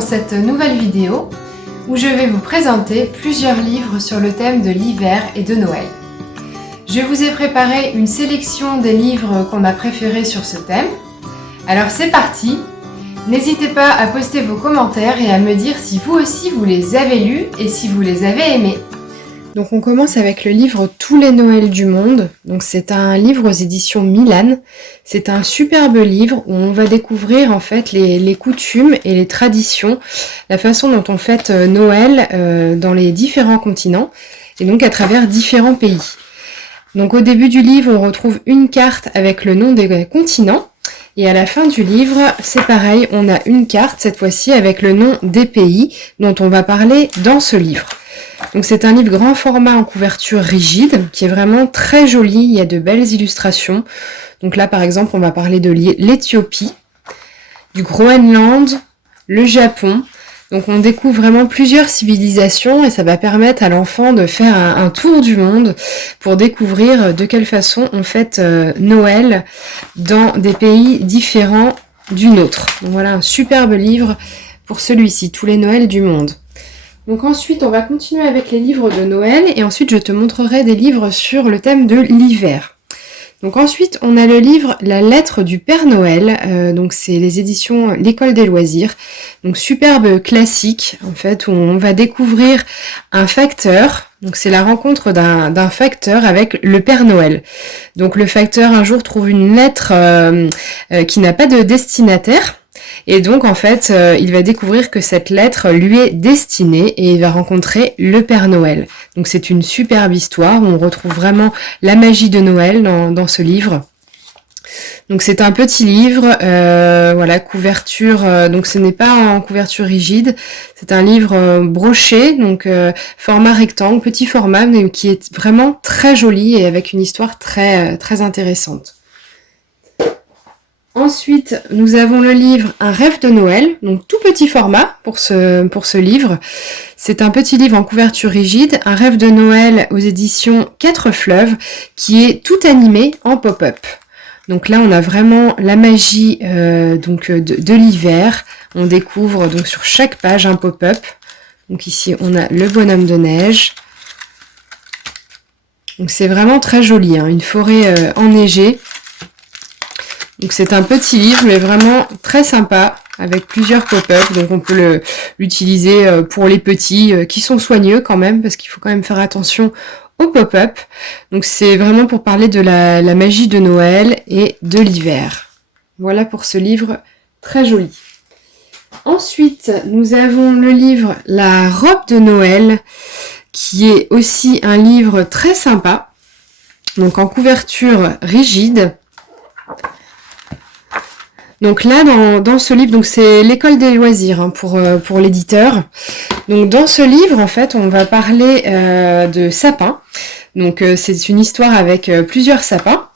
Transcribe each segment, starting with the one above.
dans cette nouvelle vidéo où je vais vous présenter plusieurs livres sur le thème de l'hiver et de Noël. Je vous ai préparé une sélection des livres qu'on a préférés sur ce thème. Alors c'est parti! N'hésitez pas à poster vos commentaires et à me dire si vous aussi vous les avez lus et si vous les avez aimés. Donc on commence avec le livre Tous les Noëls du monde. Donc c'est un livre aux éditions Milan. C'est un superbe livre où on va découvrir en fait les coutumes et les traditions, la façon dont on fête Noël dans les différents continents et donc à travers différents pays. Donc au début du livre, on retrouve une carte avec le nom des continents. Et à la fin du livre, c'est pareil, on a une carte, cette fois-ci avec le nom des pays dont on va parler dans ce livre. Donc c'est un livre grand format en couverture rigide, qui est vraiment très joli, il y a de belles illustrations. Donc là par exemple, on va parler de l'Éthiopie, du Groenland, le Japon. Donc on découvre vraiment plusieurs civilisations et ça va permettre à l'enfant de faire un tour du monde pour découvrir de quelle façon on fête Noël dans des pays différents du nôtre. Donc voilà un superbe livre pour celui-ci, Tous les Noëls du monde. Donc ensuite on va continuer avec les livres de Noël et ensuite je te montrerai des livres sur le thème de l'hiver. Donc ensuite, on a le livre La lettre du Père Noël, donc c'est les éditions L'École des loisirs, donc superbe classique en fait où on va découvrir un facteur, donc c'est la rencontre d'un facteur avec le Père Noël. Donc le facteur un jour trouve une lettre qui n'a pas de destinataire. Et donc en fait, il va découvrir que cette lettre lui est destinée et il va rencontrer le Père Noël. Donc c'est une superbe histoire où on retrouve vraiment la magie de Noël dans ce livre. Donc c'est un petit livre, voilà, couverture, donc ce n'est pas en couverture rigide, c'est un livre broché, donc format rectangle, petit format, mais qui est vraiment très joli et avec une histoire très, très intéressante. Ensuite, nous avons le livre Un rêve de Noël, donc tout petit format pour ce livre. C'est un petit livre en couverture rigide, Un rêve de Noël aux éditions 4 fleuves, qui est tout animé en pop-up. Donc là, on a vraiment la magie de l'hiver. On découvre donc sur chaque page un pop-up. Donc ici, on a le bonhomme de neige. Donc c'est vraiment très joli, hein, une forêt enneigée. Donc c'est un petit livre mais vraiment très sympa avec plusieurs pop-up, donc on peut l'utiliser pour les petits qui sont soigneux quand même parce qu'il faut quand même faire attention aux pop-up. Donc c'est vraiment pour parler de la magie de Noël et de l'hiver. Voilà pour ce livre très joli. Ensuite nous avons le livre La robe de Noël qui est aussi un livre très sympa, donc en couverture rigide. Donc là, dans ce livre, donc c'est l'École des loisirs hein, pour l'éditeur. Donc dans ce livre, en fait, on va parler de sapins. Donc c'est une histoire avec plusieurs sapins.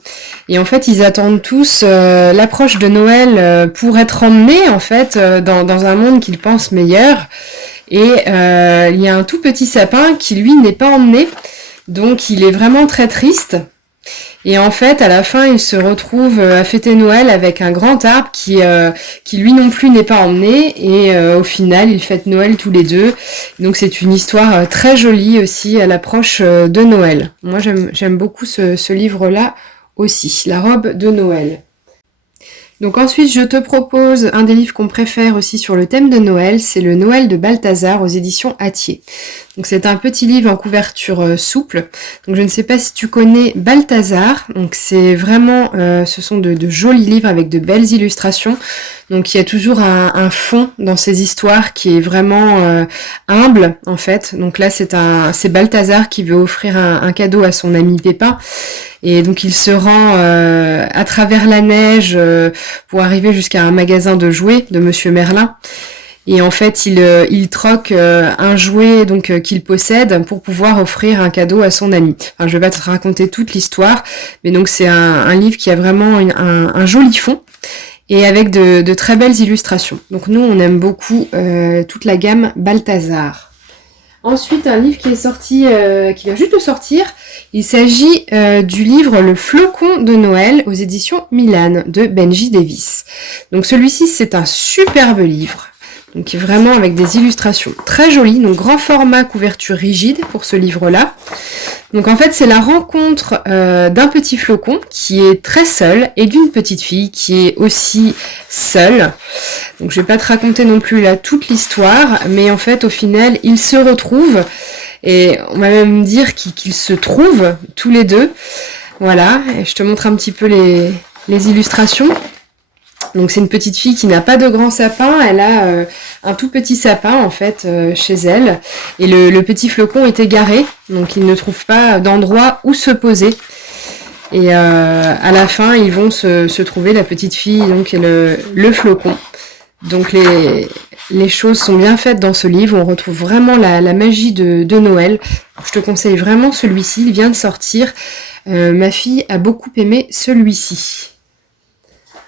Et en fait, ils attendent tous l'approche de Noël pour être emmenés, en fait, dans un monde qu'ils pensent meilleur. Et il y a un tout petit sapin qui, lui, n'est pas emmené. Donc il est vraiment très triste. Et en fait, à la fin, il se retrouve à fêter Noël avec un grand arbre qui lui non plus n'est pas emmené. Et au final, ils fêtent Noël tous les deux. Donc c'est une histoire très jolie aussi à l'approche de Noël. Moi, j'aime beaucoup ce livre-là aussi, La robe de Noël. Donc ensuite, je te propose un des livres qu'on préfère aussi sur le thème de Noël, c'est le Noël de Balthazar aux éditions Hatier. Donc c'est un petit livre en couverture souple. Donc je ne sais pas si tu connais Balthazar. Donc c'est vraiment, ce sont de jolis livres avec de belles illustrations. Donc il y a toujours un fond dans ces histoires qui est vraiment humble en fait. Donc là c'est Balthazar qui veut offrir un cadeau à son ami Pépin. Et donc il se rend à travers la neige pour arriver jusqu'à un magasin de jouets de Monsieur Merlin. Et en fait, il troque un jouet donc qu'il possède pour pouvoir offrir un cadeau à son ami. Enfin, je vais pas te raconter toute l'histoire, mais donc c'est un livre qui a vraiment un joli fond et avec de très belles illustrations. Donc nous, on aime beaucoup toute la gamme Balthazar. Ensuite, un livre qui est sorti, qui vient juste de sortir, il s'agit du livre Le Flocon de Noël aux éditions Milan de Benji Davis. Donc celui-ci, c'est un superbe livre. Donc vraiment avec des illustrations très jolies, donc grand format, couverture rigide pour ce livre-là. Donc en fait c'est la rencontre d'un petit flocon qui est très seul et d'une petite fille qui est aussi seule. Donc je vais pas te raconter non plus là toute l'histoire, mais en fait au final ils se retrouvent et on va même dire qu'ils se trouvent tous les deux. Voilà, et je te montre un petit peu les illustrations. Donc c'est une petite fille qui n'a pas de grand sapin, elle a un tout petit sapin en fait chez elle. Et le petit flocon est égaré, donc il ne trouve pas d'endroit où se poser. Et à la fin ils vont se trouver, la petite fille donc et le flocon. Donc les choses sont bien faites dans ce livre, on retrouve vraiment la magie de Noël. Je te conseille vraiment celui-ci, il vient de sortir. Ma fille a beaucoup aimé celui-ci.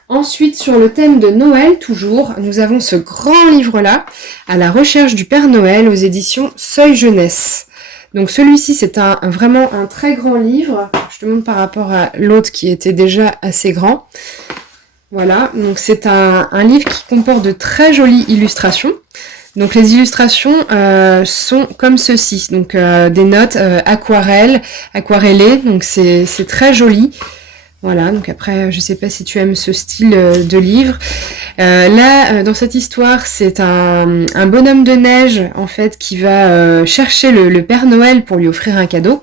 Ensuite, sur le thème de Noël, toujours, nous avons ce grand livre-là, À la recherche du Père Noël, aux éditions Seuil Jeunesse. Donc celui-ci, c'est vraiment un très grand livre. Je te montre par rapport à l'autre qui était déjà assez grand. Voilà, donc c'est un livre qui comporte de très jolies illustrations. Donc les illustrations sont comme ceci, donc des notes aquarellées, donc c'est très joli. Voilà, donc après, je sais pas si tu aimes ce style de livre. Là, dans cette histoire, c'est un bonhomme de neige, en fait, qui va chercher le Père Noël pour lui offrir un cadeau.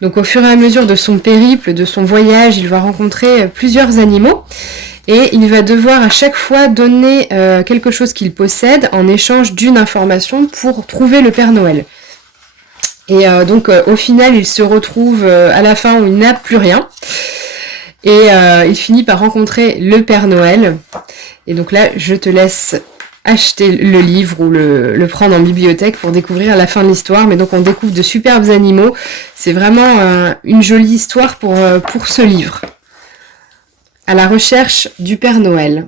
Donc au fur et à mesure de son périple, de son voyage, il va rencontrer plusieurs animaux. Et il va devoir à chaque fois donner quelque chose qu'il possède en échange d'une information pour trouver le Père Noël. Et donc au final, il se retrouve à la fin où il n'a plus rien. Et il finit par rencontrer le Père Noël. Et donc là, je te laisse acheter le livre ou le prendre en bibliothèque pour découvrir la fin de l'histoire. Mais donc on découvre de superbes animaux. C'est vraiment une jolie histoire pour ce livre. À la recherche du Père Noël.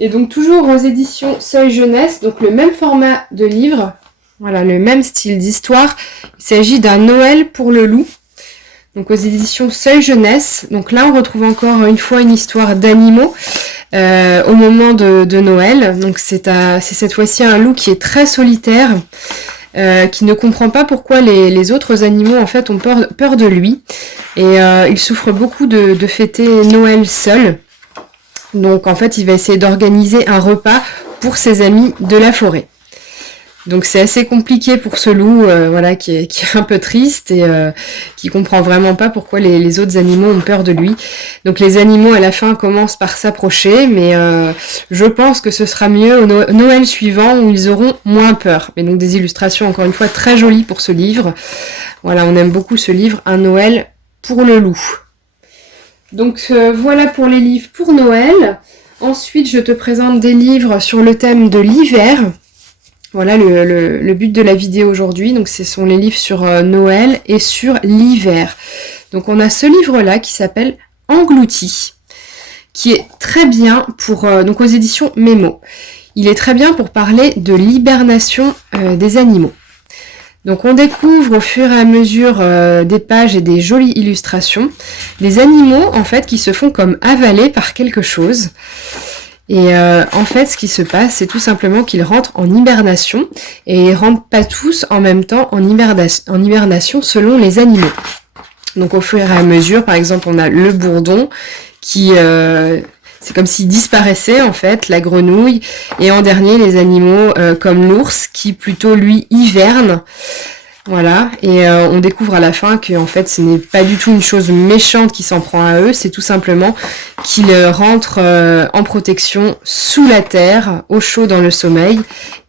Et donc toujours aux éditions Seuil Jeunesse, donc le même format de livre, voilà, le même style d'histoire. Il s'agit d'un Noël pour le loup. Donc aux éditions Seuil Jeunesse. Donc là, on retrouve encore une fois une histoire d'animaux au moment de Noël. Donc c'est cette fois-ci un loup qui est très solitaire, qui ne comprend pas pourquoi les autres animaux en fait ont peur de lui. Et il souffre beaucoup de fêter Noël seul. Donc en fait, il va essayer d'organiser un repas pour ses amis de la forêt. Donc c'est assez compliqué pour ce loup, voilà, qui est un peu triste et qui comprend vraiment pas pourquoi les autres animaux ont peur de lui. Donc les animaux à la fin commencent par s'approcher, mais je pense que ce sera mieux au Noël suivant où ils auront moins peur. Mais donc des illustrations encore une fois très jolies pour ce livre. Voilà, on aime beaucoup ce livre, Un Noël pour le loup. Donc voilà pour les livres pour Noël. Ensuite je te présente des livres sur le thème de l'hiver. Voilà le but de la vidéo aujourd'hui, donc ce sont les livres sur Noël et sur l'hiver. Donc on a ce livre-là qui s'appelle Englouti, qui est très bien donc aux éditions Mémo. Il est très bien pour parler de l'hibernation des animaux. Donc on découvre au fur et à mesure des pages et des jolies illustrations, des animaux en fait qui se font comme avalés par quelque chose. Et en fait, ce qui se passe, c'est tout simplement qu'ils rentrent en hibernation, et ils rentrent pas tous en même temps en hibernation selon les animaux. Donc au fur et à mesure, par exemple, on a le bourdon qui... c'est comme s'il disparaissait en fait, la grenouille, et en dernier les animaux comme l'ours qui plutôt lui hiverne. Voilà, et on découvre à la fin que en fait ce n'est pas du tout une chose méchante qui s'en prend à eux, c'est tout simplement qu'ils rentrent en protection sous la terre, au chaud dans le sommeil,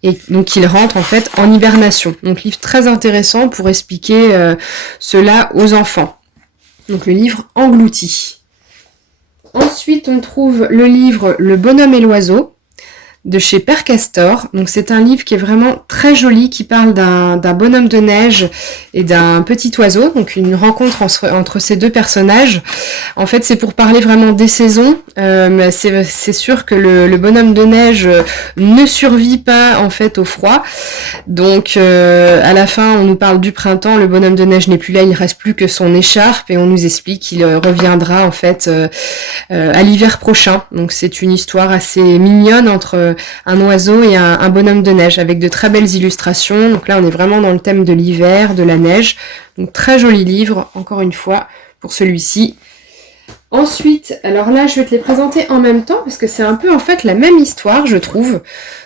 et donc ils rentrent en fait en hibernation. Donc livre très intéressant pour expliquer cela aux enfants. Donc le livre Englouti. Ensuite on trouve le livre Le Bonhomme et l'Oiseau de chez Père Castor. Donc c'est un livre qui est vraiment très joli, qui parle d'un bonhomme de neige et d'un petit oiseau, donc une rencontre entre ces deux personnages. En fait c'est pour parler vraiment des saisons, mais c'est sûr que le bonhomme de neige ne survit pas en fait au froid. Donc à la fin on nous parle du printemps, le bonhomme de neige n'est plus là, il reste plus que son écharpe, et on nous explique qu'il reviendra en fait à l'hiver prochain. Donc c'est une histoire assez mignonne entre un oiseau et un bonhomme de neige avec de très belles illustrations. Donc là, on est vraiment dans le thème de l'hiver, de la neige. Donc très joli livre, encore une fois, pour celui-ci. Ensuite, alors là, je vais te les présenter en même temps parce que c'est un peu en fait la même histoire, je trouve.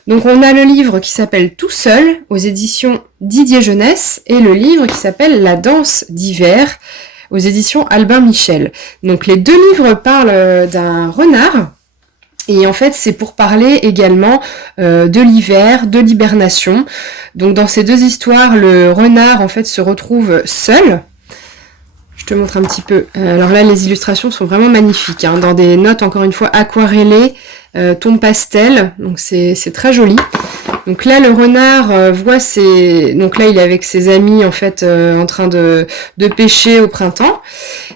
Donc on a le livre qui s'appelle Tout seul aux éditions Didier Jeunesse et le livre qui s'appelle La danse d'hiver aux éditions Albin Michel. Donc les deux livres parlent d'un renard et en fait c'est pour parler également de l'hiver, de l'hibernation. Donc dans ces deux histoires, le renard en fait se retrouve seul. Je te montre un petit peu. Alors là, les illustrations sont vraiment magnifiques, hein, dans des notes, encore une fois, aquarellées, ton pastel, donc c'est très joli. Donc là, le renard voit ses... Donc là, il est avec ses amis, en fait, en train de pêcher au printemps.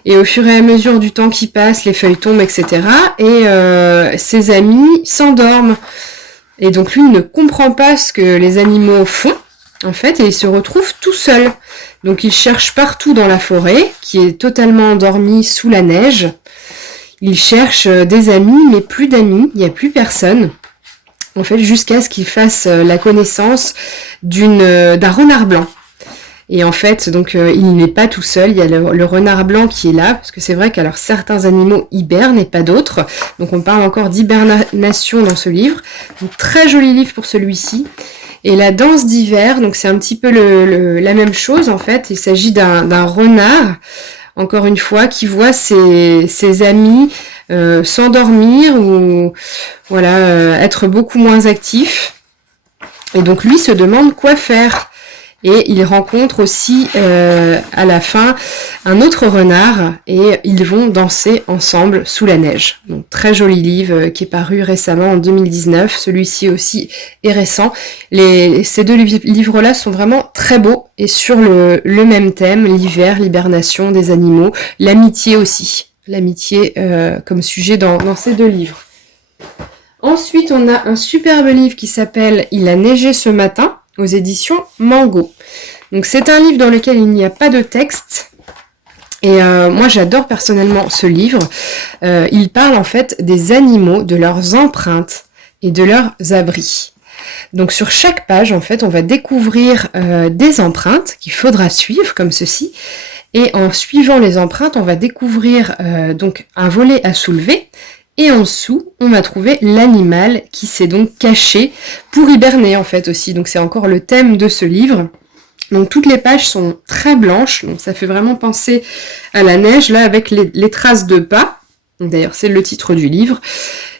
Et au fur et à mesure du temps qui passe, les feuilles tombent, etc. Et ses amis s'endorment. Et donc lui, il ne comprend pas ce que les animaux font, en fait, et il se retrouve tout seul. Donc il cherche partout dans la forêt, qui est totalement endormie sous la neige. Il cherche des amis, mais plus d'amis, il n'y a plus personne. En fait, jusqu'à ce qu'il fasse la connaissance d'un renard blanc. Et en fait, donc il n'est pas tout seul, il y a le renard blanc qui est là, parce que c'est vrai qu'alors certains animaux hibernent et pas d'autres. Donc on parle encore d'hibernation dans ce livre. Donc très joli livre pour celui-ci. Et la danse d'hiver, donc c'est un petit peu la même chose en fait. Il s'agit d'un renard, encore une fois, qui voit ses amis s'endormir ou voilà être beaucoup moins actifs. Et donc lui se demande quoi faire. Et il rencontre aussi à la fin un autre renard et ils vont danser ensemble sous la neige. Donc très joli livre qui est paru récemment en 2019. Celui-ci aussi est récent. Ces deux livres-là sont vraiment très beaux et sur le même thème, l'hiver, l'hibernation des animaux, l'amitié aussi. L'amitié comme sujet dans ces deux livres. Ensuite, on a un superbe livre qui s'appelle « Il a neigé ce matin » aux éditions Mango. Donc c'est un livre dans lequel il n'y a pas de texte. Et moi j'adore personnellement ce livre. Il parle en fait des animaux, de leurs empreintes et de leurs abris. Donc sur chaque page en fait on va découvrir des empreintes qu'il faudra suivre comme ceci. Et en suivant les empreintes on va découvrir donc un volet à soulever. Et en dessous, on va trouver l'animal qui s'est donc caché pour hiberner en fait aussi. Donc c'est encore le thème de ce livre. Donc toutes les pages sont très blanches, donc ça fait vraiment penser à la neige là avec les traces de pas. D'ailleurs c'est le titre du livre.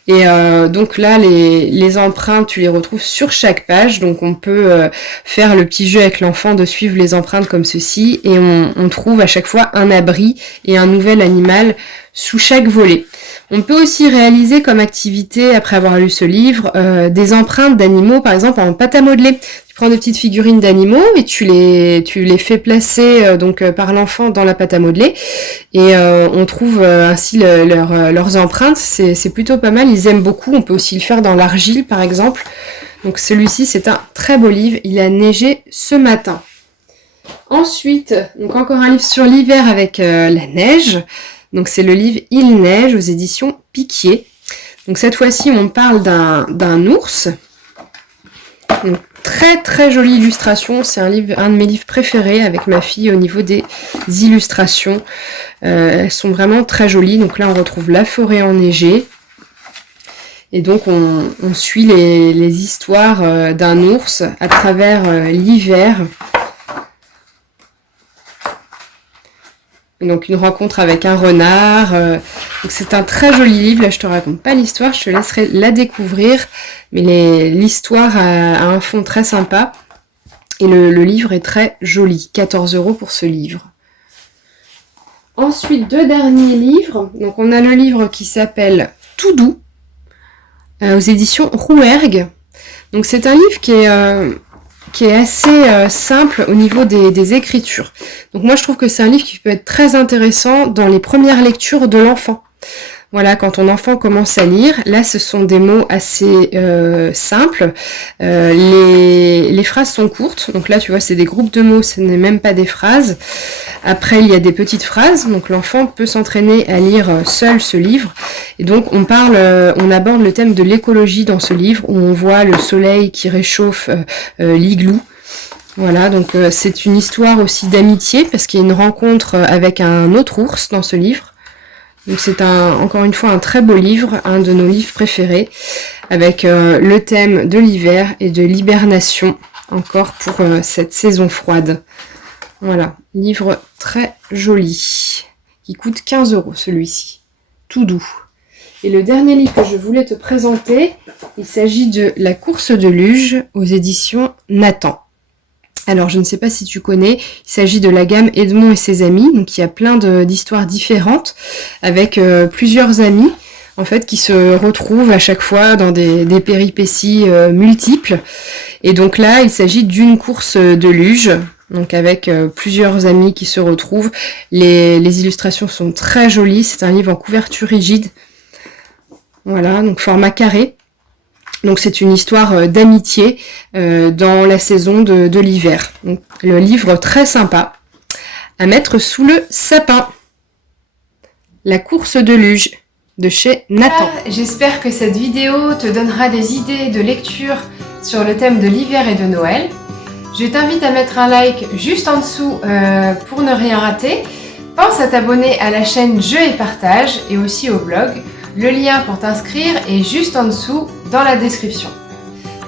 Et donc là les empreintes tu les retrouves sur chaque page, donc on peut faire le petit jeu avec l'enfant de suivre les empreintes comme ceci et on trouve à chaque fois un abri et un nouvel animal sous chaque volet. On peut aussi réaliser comme activité, après avoir lu ce livre, des empreintes d'animaux, par exemple en pâte à modeler. Tu prends des petites figurines d'animaux et tu les fais placer donc par l'enfant dans la pâte à modeler. Et on trouve ainsi leurs empreintes. C'est plutôt pas mal, ils aiment beaucoup. On peut aussi le faire dans l'argile, par exemple. Donc celui-ci, c'est un très beau livre. Il a neigé ce matin. Ensuite, donc encore un livre sur l'hiver avec la neige. Donc c'est le livre Il neige aux éditions Piquier. Donc cette fois-ci on parle d'un ours. Donc, très très jolie illustration. C'est un de mes livres préférés avec ma fille au niveau des illustrations. Elles sont vraiment très jolies. Donc là on retrouve la forêt enneigée. Et donc on suit les histoires d'un ours à travers l'hiver. Donc une rencontre avec un renard. Donc c'est un très joli livre. Là je te raconte pas l'histoire, je te laisserai la découvrir. Mais l'histoire a un fond très sympa. Et le livre est très joli. 14 € pour ce livre. Ensuite, deux derniers livres. Donc on a le livre qui s'appelle Tout doux aux éditions Rouergue. Donc c'est un livre qui est assez simple au niveau des écritures. Donc moi je trouve que c'est un livre qui peut être très intéressant dans les premières lectures de l'enfant. Voilà, quand ton enfant commence à lire, là ce sont des mots assez simples. Les phrases sont courtes, donc là tu vois c'est des groupes de mots, ce n'est même pas des phrases. Après il y a des petites phrases, donc l'enfant peut s'entraîner à lire seul ce livre. Et donc on aborde le thème de l'écologie dans ce livre, où on voit le soleil qui réchauffe l'igloo. Voilà, donc c'est une histoire aussi d'amitié, parce qu'il y a une rencontre avec un autre ours dans ce livre. Donc c'est encore une fois un très beau livre, un de nos livres préférés, avec le thème de l'hiver et de l'hibernation, encore pour cette saison froide. Voilà, livre très joli, qui coûte 15 € celui-ci, tout doux. Et le dernier livre que je voulais te présenter, il s'agit de La course de luge aux éditions Nathan. Alors, je ne sais pas si tu connais, il s'agit de la gamme Edmond et ses amis. Donc, il y a plein d'histoires différentes avec plusieurs amis, en fait, qui se retrouvent à chaque fois dans des péripéties multiples. Et donc là, il s'agit d'une course de luge, donc avec plusieurs amis qui se retrouvent. Les illustrations sont très jolies. C'est un livre en couverture rigide. Voilà, donc format carré. Donc c'est une histoire d'amitié dans la saison de l'hiver. Donc, le livre très sympa à mettre sous le sapin. La course de luge de chez Nathan. J'espère que cette vidéo te donnera des idées de lecture sur le thème de l'hiver et de Noël. Je t'invite à mettre un like juste en dessous pour ne rien rater. Pense à t'abonner à la chaîne Jeux et Partage et aussi au blog. Le lien pour t'inscrire est juste en dessous dans la description.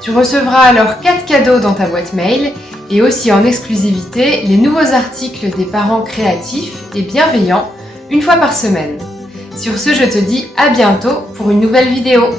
Tu recevras alors 4 cadeaux dans ta boîte mail et aussi en exclusivité les nouveaux articles des parents créatifs et bienveillants une fois par semaine. Sur ce, je te dis à bientôt pour une nouvelle vidéo.